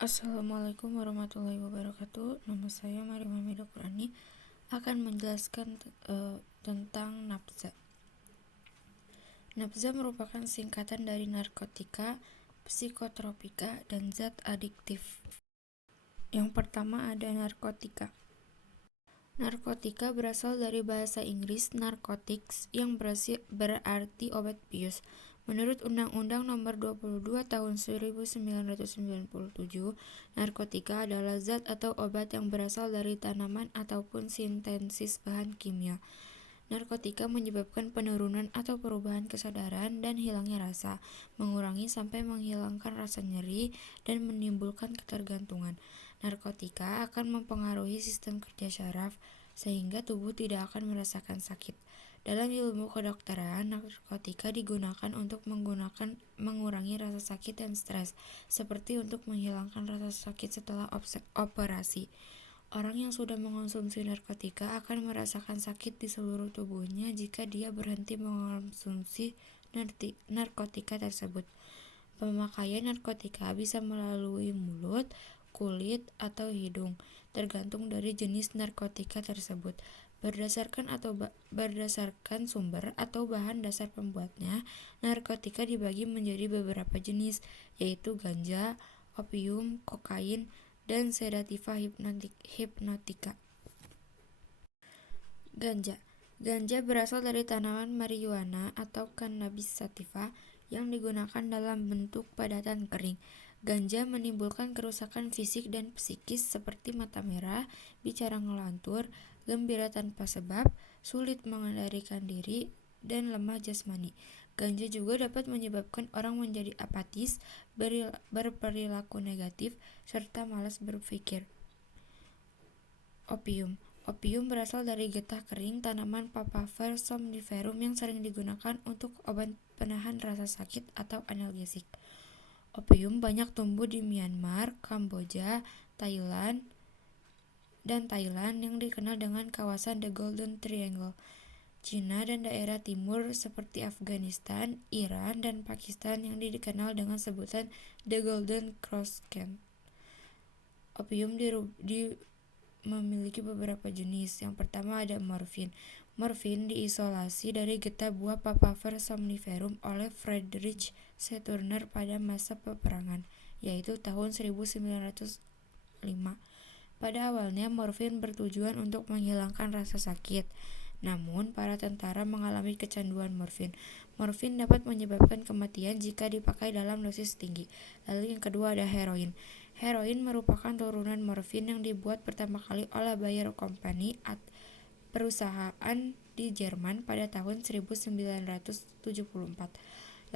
Assalamualaikum warahmatullahi wabarakatuh. Nama saya Maria Hamidah Qurani akan menjelaskan tentang nafza. Nafza merupakan singkatan dari narkotika, psikotropika, dan zat adiktif. Yang pertama ada narkotika. Narkotika berasal dari bahasa Inggris narcotics yang berarti obat bius. Menurut Undang-Undang Nomor 22 Tahun 1997, narkotika adalah zat atau obat yang berasal dari tanaman ataupun sintesis bahan kimia. Narkotika menyebabkan penurunan atau perubahan kesadaran dan hilangnya rasa, mengurangi sampai menghilangkan rasa nyeri, dan menimbulkan ketergantungan. Narkotika akan mempengaruhi sistem kerja syaraf, sehingga tubuh tidak akan merasakan sakit. Dalam ilmu kedokteran, narkotika digunakan untuk mengurangi rasa sakit dan stres, seperti untuk menghilangkan rasa sakit setelah operasi. Orang yang sudah mengonsumsi narkotika akan merasakan sakit di seluruh tubuhnya jika dia berhenti mengonsumsi narkotika tersebut. Pemakaian narkotika bisa melalui mulut, kulit, atau hidung, tergantung dari jenis narkotika tersebut. Berdasarkan sumber atau bahan dasar pembuatnya, narkotika dibagi menjadi beberapa jenis, yaitu ganja, opium, kokain, dan sedativa hipnotika. Ganja berasal dari tanaman marijuana atau cannabis sativa yang digunakan dalam bentuk padatan kering. Ganja menimbulkan kerusakan fisik dan psikis seperti mata merah, bicara ngelantur, gembira tanpa sebab, sulit mengendalikan diri, dan lemah jasmani. Ganja juga dapat menyebabkan orang menjadi apatis, berperilaku negatif, serta malas berpikir. Opium berasal dari getah kering tanaman Papaver somniferum yang sering digunakan untuk obat penahan rasa sakit atau analgesik. Opium banyak tumbuh di Myanmar, Kamboja, dan Thailand yang dikenal dengan kawasan The Golden Triangle, Cina, dan daerah timur seperti Afghanistan, Iran, dan Pakistan yang dikenal dengan sebutan The Golden Cross-Camp. Opium memiliki beberapa jenis. Yang pertama ada morfin. Morfin diisolasi dari getah buah Papaver somniferum oleh Friedrich C. Turner pada masa peperangan, yaitu tahun 1905. Pada awalnya, morfin bertujuan untuk menghilangkan rasa sakit. Namun, para tentara mengalami kecanduan morfin. Morfin dapat menyebabkan kematian jika dipakai dalam dosis tinggi. Lalu yang kedua ada heroin. Heroin merupakan turunan morfin yang dibuat pertama kali oleh Bayer Company, perusahaan di Jerman pada tahun 1974.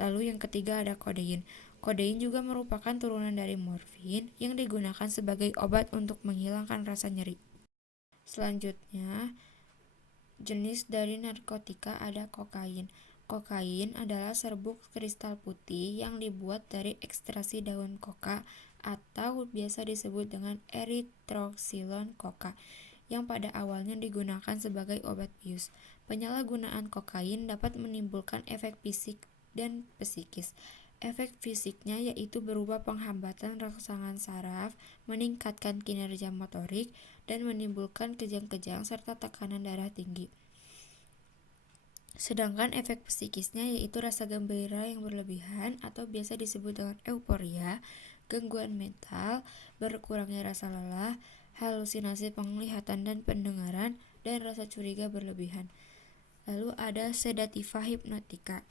Lalu yang ketiga ada kodein. Kodein juga merupakan turunan dari morfin yang digunakan sebagai obat untuk menghilangkan rasa nyeri. Selanjutnya, jenis dari narkotika ada kokain. Kokain adalah serbuk kristal putih yang dibuat dari ekstraksi daun koka atau biasa disebut dengan erythrocylon coca yang pada awalnya digunakan sebagai obat bius. Penyalahgunaan kokain dapat menimbulkan efek fisik dan psikis. Efek fisiknya yaitu berupa penghambatan rangsangan saraf, meningkatkan kinerja motorik, dan menimbulkan kejang-kejang serta tekanan darah tinggi. Sedangkan efek psikisnya yaitu rasa gembira yang berlebihan atau biasa disebut dengan euforia, gangguan mental, berkurangnya rasa lelah, halusinasi penglihatan dan pendengaran, dan rasa curiga berlebihan. Lalu ada sedativa hipnotika.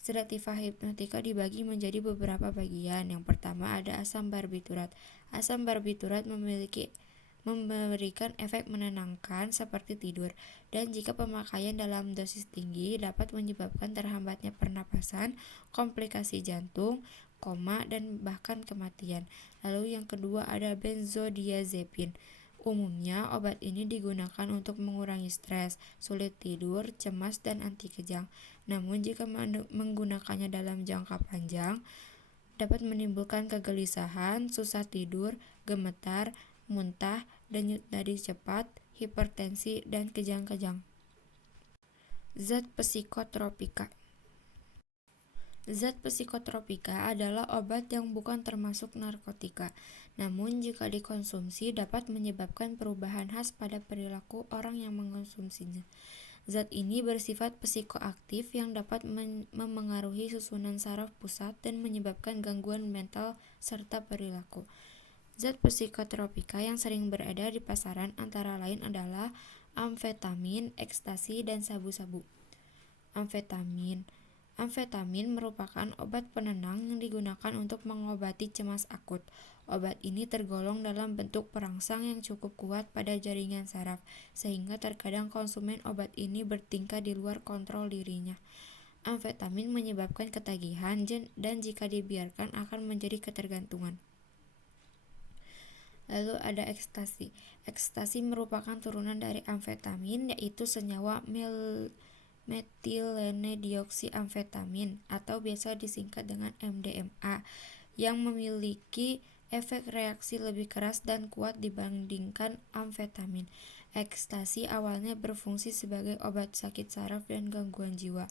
Sedativa hipnotika dibagi menjadi beberapa bagian. Yang pertama ada asam barbiturat. Asam barbiturat memberikan efek menenangkan seperti tidur, dan jika pemakaian dalam dosis tinggi dapat menyebabkan terhambatnya pernapasan, komplikasi jantung, koma, dan bahkan kematian. Lalu yang kedua ada benzodiazepin. Umumnya obat ini digunakan untuk mengurangi stres, sulit tidur, cemas, dan anti kejang. Namun jika menggunakannya dalam jangka panjang dapat menimbulkan kegelisahan, susah tidur, gemetar, muntah, denyut nadi cepat, hipertensi, dan kejang-kejang. Zat psikotropika. Zat psikotropika adalah obat yang bukan termasuk narkotika. Namun, jika dikonsumsi dapat menyebabkan perubahan khas pada perilaku orang yang mengonsumsinya. Zat ini bersifat psikoaktif yang dapat memengaruhi susunan saraf pusat dan menyebabkan gangguan mental serta perilaku. Zat psikotropika yang sering beredar di pasaran antara lain adalah amfetamin, ekstasi, dan sabu-sabu. Amfetamin Amfetamin merupakan obat penenang yang digunakan untuk mengobati cemas akut. Obat ini tergolong dalam bentuk perangsang yang cukup kuat pada jaringan saraf, sehingga terkadang konsumen obat ini bertingkah di luar kontrol dirinya. Amfetamin menyebabkan ketagihan dan jika dibiarkan akan menjadi ketergantungan. Lalu ada ekstasi. Ekstasi merupakan turunan dari amfetamin, yaitu senyawa metilene-dioksiamfetamin atau biasa disingkat dengan MDMA yang memiliki efek reaksi lebih keras dan kuat dibandingkan amfetamin. Ekstasi awalnya berfungsi sebagai obat sakit saraf dan gangguan jiwa.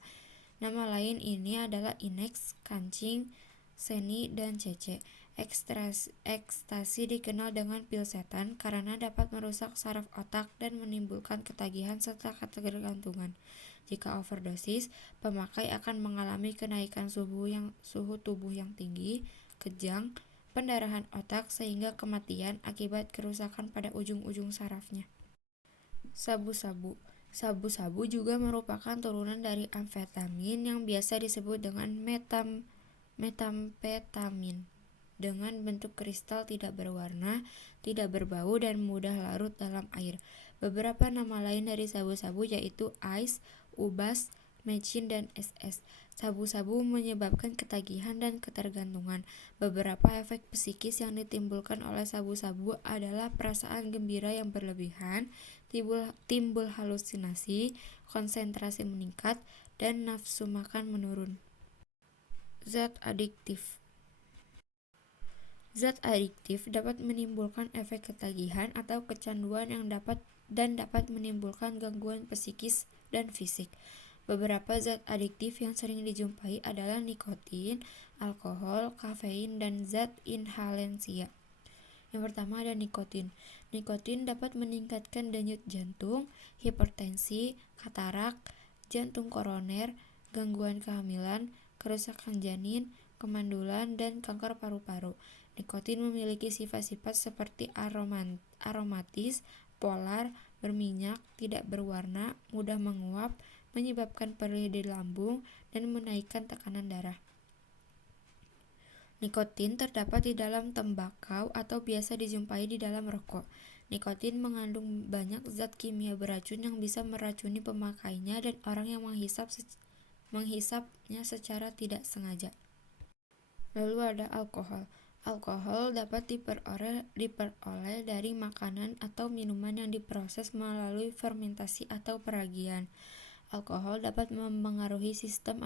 Nama lain ini adalah Inex, kancing, seni, dan cece. Ekstasi dikenal dengan pil setan karena dapat merusak saraf otak dan menimbulkan ketagihan serta ketergantungan. Jika overdosis, pemakai akan mengalami kenaikan suhu tubuh yang tinggi, kejang, pendarahan otak sehingga kematian akibat kerusakan pada ujung-ujung sarafnya. Sabu-sabu Sabu-sabu juga merupakan turunan dari amfetamin yang biasa disebut dengan metamfetamin. Dengan bentuk kristal tidak berwarna, tidak berbau, dan mudah larut dalam air. Beberapa nama lain dari sabu-sabu yaitu ice, ubas, mecin, dan SS. Sabu-sabu menyebabkan ketagihan dan ketergantungan. Beberapa efek psikis yang ditimbulkan oleh sabu-sabu adalah perasaan gembira yang berlebihan, timbul halusinasi, konsentrasi meningkat, dan nafsu makan menurun. Zat adiktif dapat menimbulkan efek ketagihan atau kecanduan yang dapat menimbulkan gangguan psikis dan fisik. Beberapa zat adiktif yang sering dijumpai adalah nikotin, alkohol, kafein, dan zat inhalensia. Yang pertama ada nikotin. Nikotin dapat meningkatkan denyut jantung, hipertensi, katarak, jantung koroner, gangguan kehamilan, kerusakan janin, kemandulan, dan kanker paru-paru. Nikotin memiliki sifat-sifat seperti aromatis, polar, berminyak, tidak berwarna, mudah menguap, menyebabkan perih di lambung, dan menaikkan tekanan darah. Nikotin terdapat di dalam tembakau atau biasa dijumpai di dalam rokok. Nikotin mengandung banyak zat kimia beracun yang bisa meracuni pemakainya dan orang yang menghisapnya secara tidak sengaja. Lalu ada alkohol. Alkohol dapat diperoleh dari makanan atau minuman yang diproses melalui fermentasi atau peragian. Alkohol dapat mempengaruhi sistem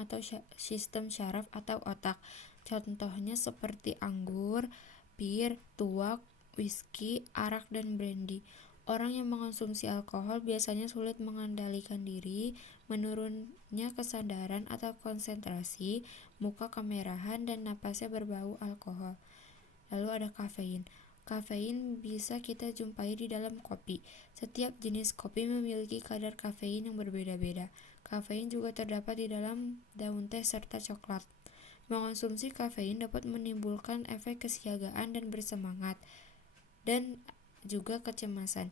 syaraf atau otak. Contohnya seperti anggur, bir, tuak, whisky, arak, dan brandy. Orang yang mengonsumsi alkohol biasanya sulit mengendalikan diri, menurunnya kesadaran atau konsentrasi, muka kemerahan, dan napasnya berbau alkohol. Lalu ada kafein. Kafein bisa kita jumpai di dalam kopi. Setiap jenis kopi memiliki kadar kafein yang berbeda-beda. Kafein juga terdapat di dalam daun teh serta coklat. Mengonsumsi kafein dapat menimbulkan efek kesiagaan dan bersemangat, dan juga kecemasan.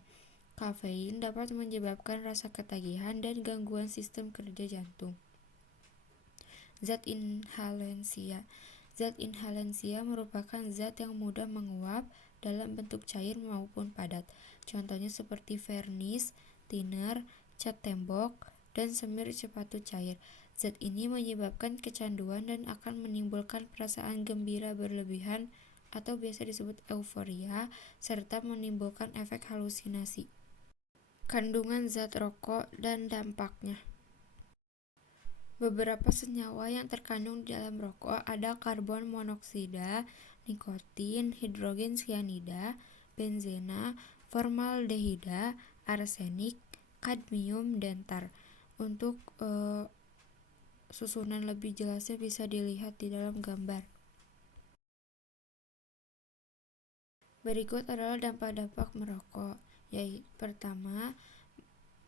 Kafein dapat menyebabkan rasa ketagihan dan gangguan sistem kerja jantung. Zat inhalensia merupakan zat yang mudah menguap dalam bentuk cair maupun padat. Contohnya seperti vernis, thinner, cat tembok, dan semir sepatu cair. Zat ini menyebabkan kecanduan dan akan menimbulkan perasaan gembira berlebihan atau biasa disebut euforia, serta menimbulkan efek halusinasi. Kandungan zat rokok dan dampaknya. Beberapa senyawa yang terkandung di dalam rokok ada karbon monoksida, nikotin, hidrogen cyanida, benzena, formaldehida, arsenik, kadmium, dan tar. Untuk susunan lebih jelasnya bisa dilihat di dalam gambar. Berikut adalah dampak-dampak merokok, yaitu pertama,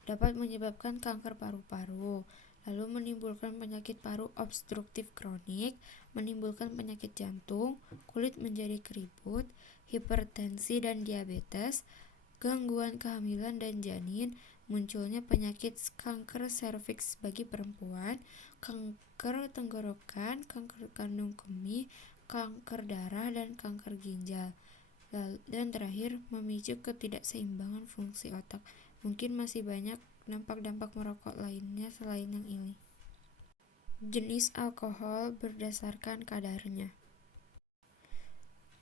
dapat menyebabkan kanker paru-paru, lalu menimbulkan penyakit paru obstruktif kronik, menimbulkan penyakit jantung, kulit menjadi keriput, hipertensi dan diabetes, gangguan kehamilan dan janin, munculnya penyakit kanker serviks bagi perempuan, kanker tenggorokan, kanker kandung kemih, kanker darah, dan kanker ginjal. Dan terakhir, memicu ketidakseimbangan fungsi otak. Mungkin masih banyak dampak-dampak merokok lainnya selain yang ini. Jenis alkohol berdasarkan kadarnya.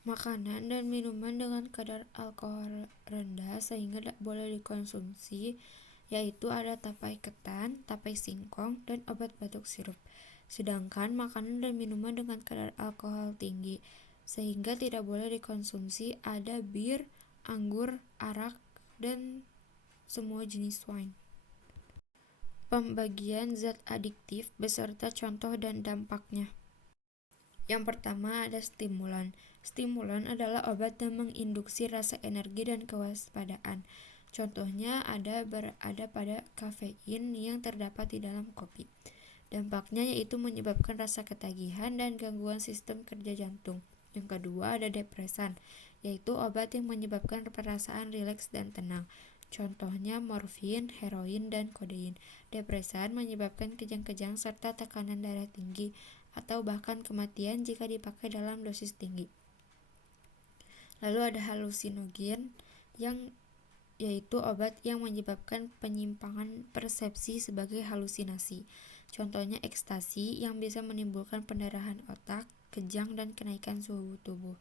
Makanan dan minuman dengan kadar alkohol rendah sehingga tidak boleh dikonsumsi, yaitu ada tapai ketan, tapai singkong, dan obat batuk sirup. Sedangkan makanan dan minuman dengan kadar alkohol tinggi sehingga tidak boleh dikonsumsi ada bir, anggur, arak, dan semua jenis wine. Pembagian zat adiktif beserta contoh dan dampaknya. Yang pertama ada stimulan. Stimulan adalah obat yang menginduksi rasa energi dan kewaspadaan. Contohnya berada pada kafein yang terdapat di dalam kopi. Dampaknya yaitu menyebabkan rasa ketagihan dan gangguan sistem kerja jantung. Yang kedua ada depresan, yaitu obat yang menyebabkan perasaan rileks dan tenang. Contohnya morfin, heroin, dan kodein. Depresan menyebabkan kejang-kejang serta tekanan darah tinggi atau bahkan kematian jika dipakai dalam dosis tinggi. Lalu ada halusinogen yaitu obat yang menyebabkan penyimpangan persepsi sebagai halusinasi. Contohnya ekstasi yang bisa menimbulkan pendarahan otak, kejang, dan kenaikan suhu tubuh.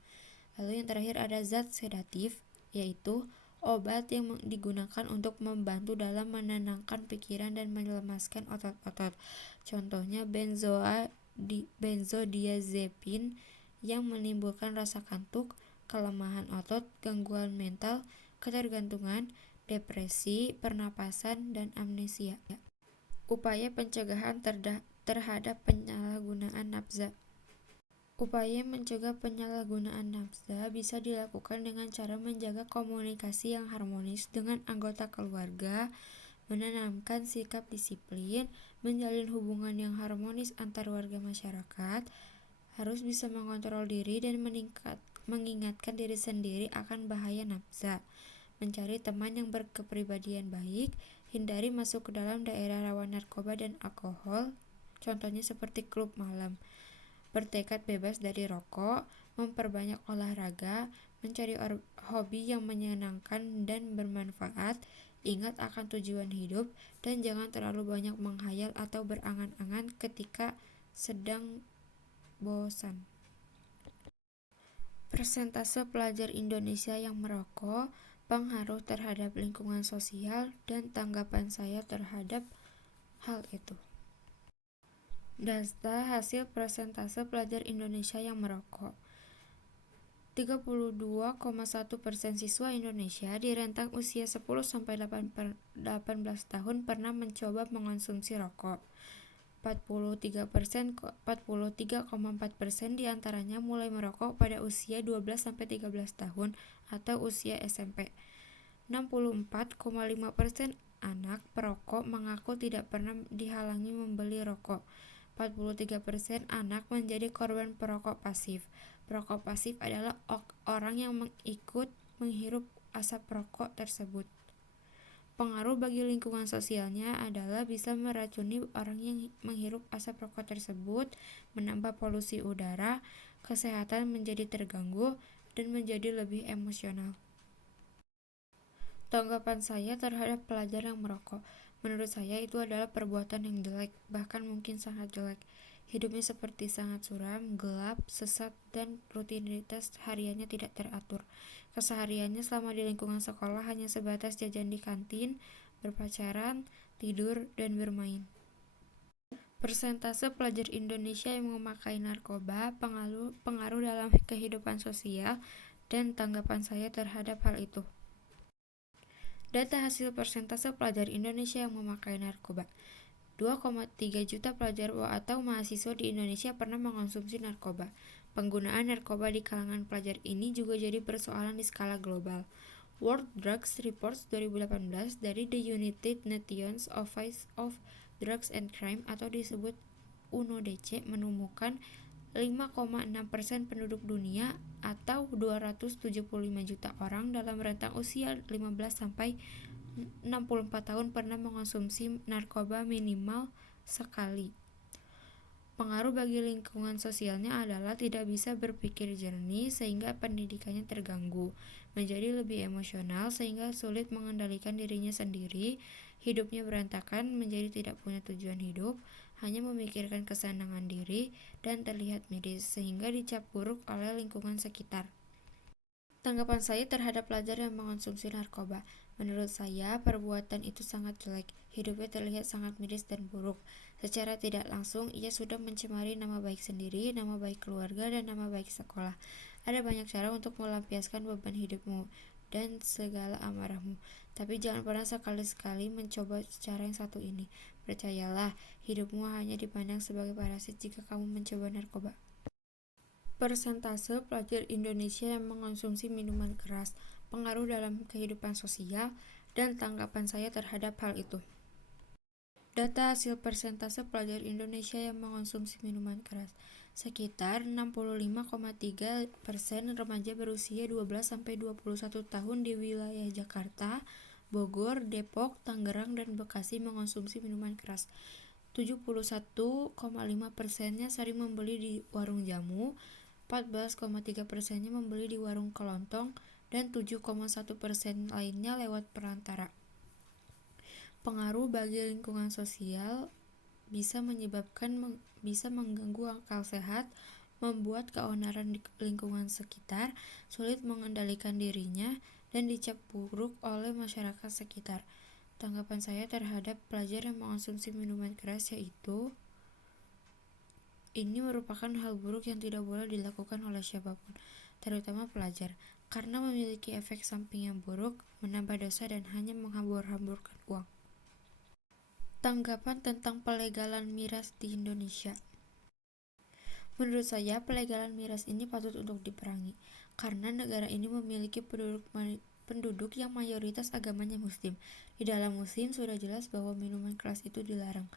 Lalu yang terakhir ada zat sedatif, yaitu obat yang digunakan untuk membantu dalam menenangkan pikiran dan melemaskan otot-otot. Contohnya benzodiazepin yang menimbulkan rasa kantuk, kelemahan otot, gangguan mental, ketergantungan, depresi, pernapasan, dan amnesia. Upaya pencegahan terhadap penyalahgunaan nafza. Upaya mencegah penyalahgunaan nafza bisa dilakukan dengan cara menjaga komunikasi yang harmonis dengan anggota keluarga, menanamkan sikap disiplin, menjalin hubungan yang harmonis antar warga masyarakat, harus bisa mengontrol diri dan mengingatkan diri sendiri akan bahaya nafza, mencari teman yang berkepribadian baik, hindari masuk ke dalam daerah rawan narkoba dan alkohol, contohnya seperti klub malam, bertekad bebas dari rokok, memperbanyak olahraga, mencari hobi yang menyenangkan dan bermanfaat, ingat akan tujuan hidup, dan jangan terlalu banyak menghayal atau berangan-angan ketika sedang bosan. Persentase pelajar Indonesia yang merokok, pengaruh terhadap lingkungan sosial, dan tanggapan saya terhadap hal itu. Data hasil persentase pelajar Indonesia yang merokok. 32,1% siswa Indonesia di rentang usia 10-18 tahun pernah mencoba mengonsumsi rokok. 43,4% di antaranya mulai merokok pada usia 12-13 tahun atau usia SMP. 64,5% anak perokok mengaku tidak pernah dihalangi membeli rokok. 43% anak menjadi korban perokok pasif. Perokok pasif adalah orang yang ikut menghirup asap rokok tersebut. Pengaruh bagi lingkungan sosialnya adalah bisa meracuni orang yang menghirup asap rokok tersebut, menambah polusi udara, kesehatan menjadi terganggu, dan menjadi lebih emosional. Tanggapan saya terhadap pelajar yang merokok, menurut saya itu adalah perbuatan yang jelek, bahkan mungkin sangat jelek. Hidupnya seperti sangat suram, gelap, sesat, dan rutinitas hariannya tidak teratur. Kesehariannya selama di lingkungan sekolah hanya sebatas jajan di kantin, berpacaran, tidur, dan bermain. Persentase pelajar Indonesia yang memakai narkoba, pengaruh dalam kehidupan sosial, dan tanggapan saya terhadap hal itu. Data hasil persentase pelajar Indonesia yang memakai narkoba. 2,3 juta pelajar atau mahasiswa di Indonesia pernah mengonsumsi narkoba. Penggunaan narkoba di kalangan pelajar ini juga jadi persoalan di skala global. World Drugs Reports 2018 dari The United Nations Office of Drugs and Crime atau disebut UNODC menemukan 5,6% penduduk dunia atau 275 juta orang dalam rentang usia 15 sampai 64 tahun pernah mengonsumsi narkoba minimal sekali. Pengaruh bagi lingkungan sosialnya adalah tidak bisa berpikir jernih sehingga pendidikannya terganggu, menjadi lebih emosional sehingga sulit mengendalikan dirinya sendiri, hidupnya berantakan menjadi tidak punya tujuan hidup, hanya memikirkan kesenangan diri, dan terlihat medis sehingga dicap buruk oleh lingkungan sekitar. Tanggapan saya terhadap pelajar yang mengonsumsi narkoba. Menurut saya, perbuatan itu sangat jelek. Hidupnya terlihat sangat miris dan buruk. Secara tidak langsung, ia sudah mencemari nama baik sendiri, nama baik keluarga, dan nama baik sekolah. Ada banyak cara untuk melampiaskan beban hidupmu dan segala amarahmu. Tapi jangan pernah sekali-sekali mencoba cara yang satu ini. Percayalah, hidupmu hanya dipandang sebagai parasit jika kamu mencoba narkoba. Persentase pelajar Indonesia yang mengonsumsi minuman keras, pengaruh dalam kehidupan sosial, dan tanggapan saya terhadap hal itu. Data hasil persentase pelajar Indonesia yang mengonsumsi minuman keras. Sekitar 65,3% remaja berusia 12-21 tahun di wilayah Jakarta, Bogor, Depok, Tangerang, dan Bekasi mengonsumsi minuman keras. 71,5%-nya sering membeli di warung jamu, 14,3%-nya membeli di warung kelontong, dan 7,1% lainnya lewat perantara. Pengaruh bagi lingkungan sosial bisa mengganggu akal sehat, membuat keonaran di lingkungan sekitar, sulit mengendalikan dirinya, dan dicap buruk oleh masyarakat sekitar. Tanggapan saya terhadap pelajar yang mengonsumsi minuman keras yaitu ini merupakan hal buruk yang tidak boleh dilakukan oleh siapapun, terutama pelajar, karena memiliki efek samping yang buruk, menambah dosa, dan hanya menghambur-hamburkan uang. Tanggapan tentang pelegalan miras di Indonesia. Menurut saya, pelegalan miras ini patut untuk diperangi, karena negara ini memiliki penduduk yang mayoritas agamanya Muslim. Di dalam Muslim sudah jelas bahwa minuman keras itu dilarang.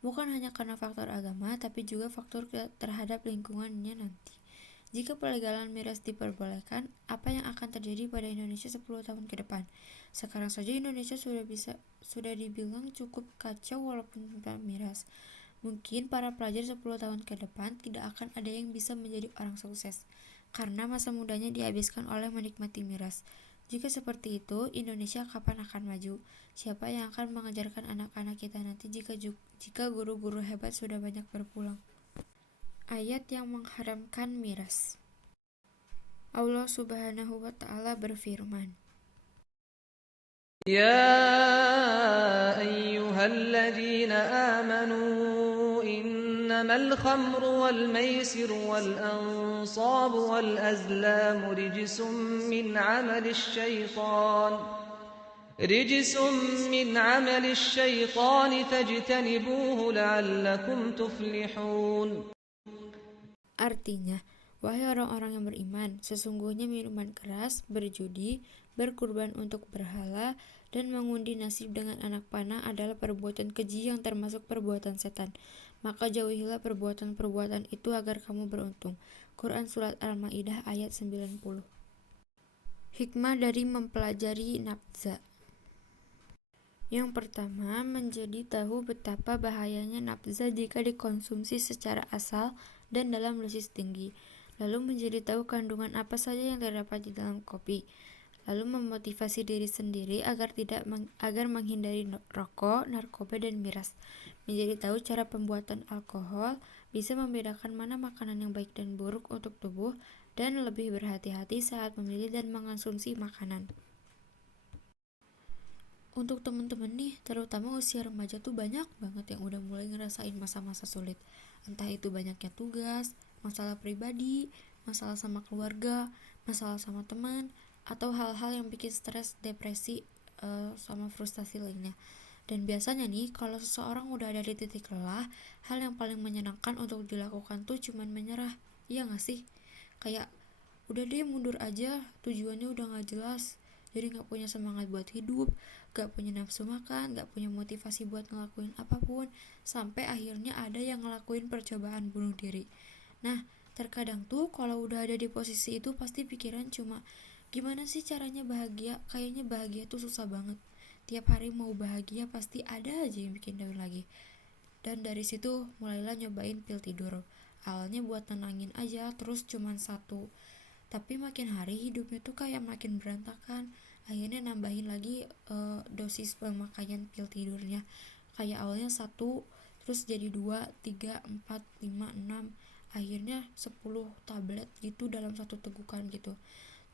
Bukan hanya karena faktor agama, tapi juga faktor terhadap lingkungannya nanti. Jika pelegalan miras diperbolehkan, apa yang akan terjadi pada Indonesia 10 tahun ke depan? Sekarang saja Indonesia sudah dibilang cukup kacau walaupun tanpa miras. Mungkin para pelajar 10 tahun ke depan tidak akan ada yang bisa menjadi orang sukses, karena masa mudanya dihabiskan oleh menikmati miras. Jika seperti itu, Indonesia kapan akan maju? Siapa yang akan mengajarkan anak-anak kita nanti jika guru-guru hebat sudah banyak berpulang? Ayat yang mengharamkan miras. Allah Subhanahu wa Ta'ala berfirman, يا أيها الذين آمنوا إنما الخمر والميسر والأنصاب والأزلام رجس من عمل الشيطان فاجتنبوه لعلكم تفلحون. Artinya, wahai orang-orang yang beriman, sesungguhnya minuman keras, berjudi, berkurban untuk berhala, dan mengundi nasib dengan anak panah adalah perbuatan keji yang termasuk perbuatan setan. Maka jauhilah perbuatan-perbuatan itu agar kamu beruntung. Quran Surat Al-Ma'idah ayat 90. Hikmah dari mempelajari nafza. Yang pertama, menjadi tahu betapa bahayanya nafza jika dikonsumsi secara asal dan dalam dosis tinggi. Lalu menjadi tahu kandungan apa saja yang terdapat di dalam kopi. Lalu memotivasi diri sendiri agar menghindari rokok, narkoba, dan miras. Menjadi tahu cara pembuatan alkohol, bisa membedakan mana makanan yang baik dan buruk untuk tubuh, dan lebih berhati-hati saat memilih dan mengonsumsi makanan. Untuk temen-temen nih, terutama usia remaja tuh banyak banget yang udah mulai ngerasain masa-masa sulit. Entah itu banyaknya tugas, masalah pribadi, masalah sama keluarga, masalah sama teman, atau hal-hal yang bikin stres, depresi, sama frustasi lainnya. Dan biasanya nih, kalau seseorang udah ada di titik lelah, hal yang paling menyenangkan untuk dilakukan tuh cuman menyerah. Iya gak sih? Kayak udah deh mundur aja, tujuannya udah gak jelas, jadi gak punya semangat buat hidup, gak punya nafsu makan, gak punya motivasi buat ngelakuin apapun, sampai akhirnya ada yang ngelakuin percobaan bunuh diri. Nah, terkadang tuh kalau udah ada di posisi itu pasti pikiran cuma gimana sih caranya bahagia. Kayaknya bahagia tuh susah banget. Tiap hari mau bahagia pasti ada aja yang bikin down lagi. Dan dari situ mulailah nyobain pil tidur. Awalnya buat tenangin aja, terus cuman satu. Tapi makin hari hidupnya tuh kayak makin berantakan. Akhirnya nambahin lagi dosis pemakaian pil tidurnya. Kayak awalnya satu, terus jadi 2, 3, 4, 5, 6, akhirnya 10 tablet gitu dalam satu tegukan gitu.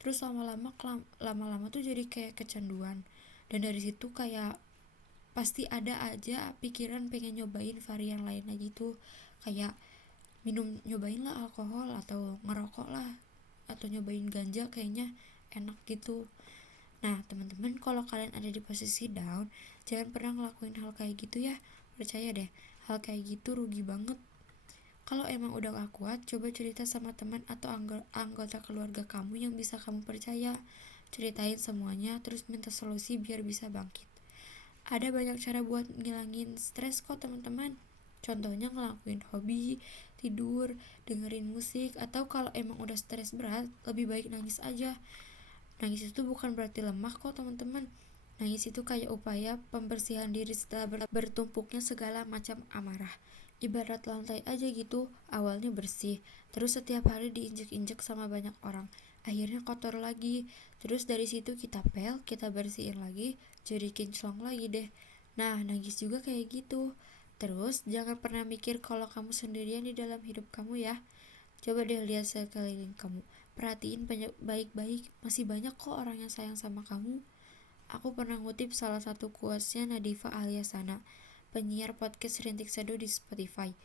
Terus lama-lama tuh jadi kayak kecanduan. Dan dari situ kayak pasti ada aja pikiran pengen nyobain varian lain lagi tuh, kayak nyobain lah alkohol atau ngerokok lah, atau nyobain ganja kayaknya enak gitu. Nah teman-teman, kalau kalian ada di posisi down, jangan pernah ngelakuin hal kayak gitu ya. Percaya deh, hal kayak gitu rugi banget. Kalau emang udah gak kuat, coba cerita sama teman atau anggota keluarga kamu yang bisa kamu percaya. Ceritain semuanya, terus minta solusi biar bisa bangkit. Ada banyak cara buat ngilangin stres kok teman-teman. Contohnya ngelakuin hobi, tidur, dengerin musik, atau kalau emang udah stres berat, lebih baik nangis aja. Nangis itu bukan berarti lemah kok teman-teman. Nangis itu kayak upaya pembersihan diri setelah bertumpuknya segala macam amarah. Ibarat lantai aja gitu, awalnya bersih, terus setiap hari diinjek-injek sama banyak orang, akhirnya kotor lagi. Terus dari situ kita kita bersihin lagi, jadi kinclong lagi deh. Nah, nangis juga kayak gitu. Terus jangan pernah mikir kalau kamu sendirian di dalam hidup kamu ya. Coba deh lihat sekeliling kamu, perhatiin baik-baik, masih banyak kok orang yang sayang sama kamu. Aku pernah ngutip salah satu quotesnya Nadifa Alyasana, penyiar podcast Rintik Seduh di Spotify.